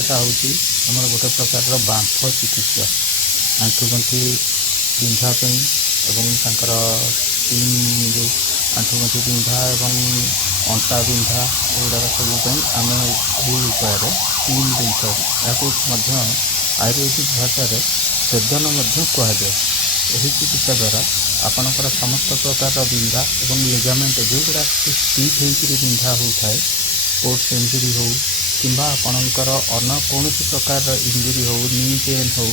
এটা হচ্ছে আমার গোটে প্রকারର ବାମ୍ଫ ଚିକିତ୍ସା ଆଣ୍ଠୁଗଣ୍ଠି ବିନ୍ଧା ପାଇଁ ଏବଂ ତାଙ୍କର ସ୍ଟିମ୍ ଯେଉଁ ଆଣ୍ଠୁଗଣ୍ଠି ବିନ୍ଧା ଏବଂ ଅଣ୍ଟା ବିନ୍ଧା ଏଗୁଡ଼ାକ ସବୁ ପାଇଁ ଆମେ ଏହି ଉପାୟରେ ସ୍ଟିମ୍ ଜିନିଷ ଏହାକୁ ମଧ୍ୟ ଆୟୁର୍ବେଦିକ ଭାଷାରେ ସେଦନ ମଧ୍ୟ କୁହାଯାଏ। ଏହି ଚିକିତ୍ସା ଦ୍ୱାରା ଆପଣଙ୍କର ସମସ୍ତ ପ୍ରକାରର ବିନ୍ଧା ଏବଂ ଲିଗାମେଣ୍ଟ ଯେଉଁଗୁଡ଼ା ଷ୍ଟିଫ୍ ହେଇକରି ବିନ୍ଧା ହେଉଥାଏ, ସ୍ପୋର୍ଟସ୍ ଇଞ୍ଜୁରି ହେଉ କିମ୍ବା ଆପଣଙ୍କର ଅନ୍ୟ କୌଣସି ପ୍ରକାରର ଇଞ୍ଜୁରି ହେଉ, ନି ପେନ୍ ହେଉ,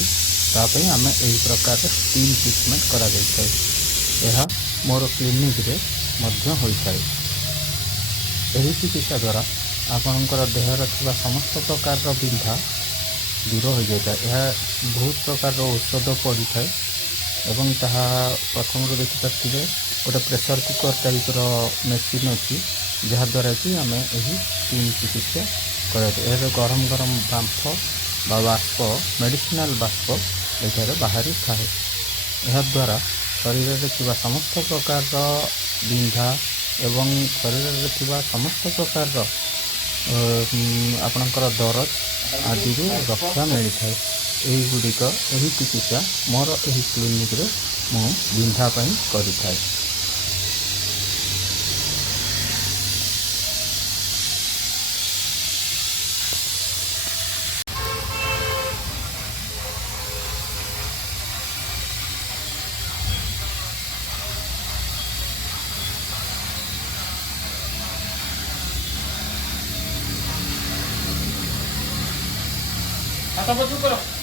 ତା ପାଇଁ ଆମେ ଏହି ପ୍ରକାରର ସ୍ଟିମ୍ ଟ୍ରିଟମେଣ୍ଟ କରାଯାଇଥାଏ। ଏହା ମୋର କ୍ଲିନିକ୍ରେ ମଧ୍ୟ ହୋଇଥାଏ। ଏହି ଚିକିତ୍ସା ଦ୍ୱାରା ଆପଣଙ୍କର ଦେହରେ ଥିବା ସମସ୍ତ ପ୍ରକାରର ବିନ୍ଧା ଦୂର ହୋଇଯାଇଥାଏ। ଏହା ବହୁତ ପ୍ରକାରର ଔଷଧ ପଡ଼ିଥାଏ ଏବଂ ତାହା ପ୍ରଥମରୁ ଦେଖିପାରିଥିବେ ଗୋଟେ ପ୍ରେସର୍ କୁକର୍ ଟାଇପ୍ର ମେସିନ୍ ଅଛି, ଯାହାଦ୍ୱାରା କି ଆମେ ଏହି ସ୍ଟିମ୍ ଚିକିତ୍ସା କରାଯାଇଥାଏ। ଏହାର ଗରମ ଗରମ ବାମ୍ଫ ବା ବାଷ୍ପ, ମେଡ଼ିସିନାଲ୍ ବାଷ୍ପ ଏଠାରେ ବାହାରିଥାଏ। ଏହାଦ୍ୱାରା ଶରୀରରେ ଥିବା ସମସ୍ତ ପ୍ରକାରର ବିନ୍ଧା ଏବଂ ଶରୀରରେ ଥିବା ସମସ୍ତ ପ୍ରକାରର ଆପଣଙ୍କର ଦରଜ ଆଦିରୁ ରକ୍ଷା ମିଳିଥାଏ। ଏହି ଚିକିତ୍ସା ମୋର ଏହି କ୍ଲିନିକ୍ରେ ମୁଁ ବିନ୍ଧା ପାଇଁ କରିଥାଏ। Hasta por tu